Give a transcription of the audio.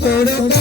oh Yeah.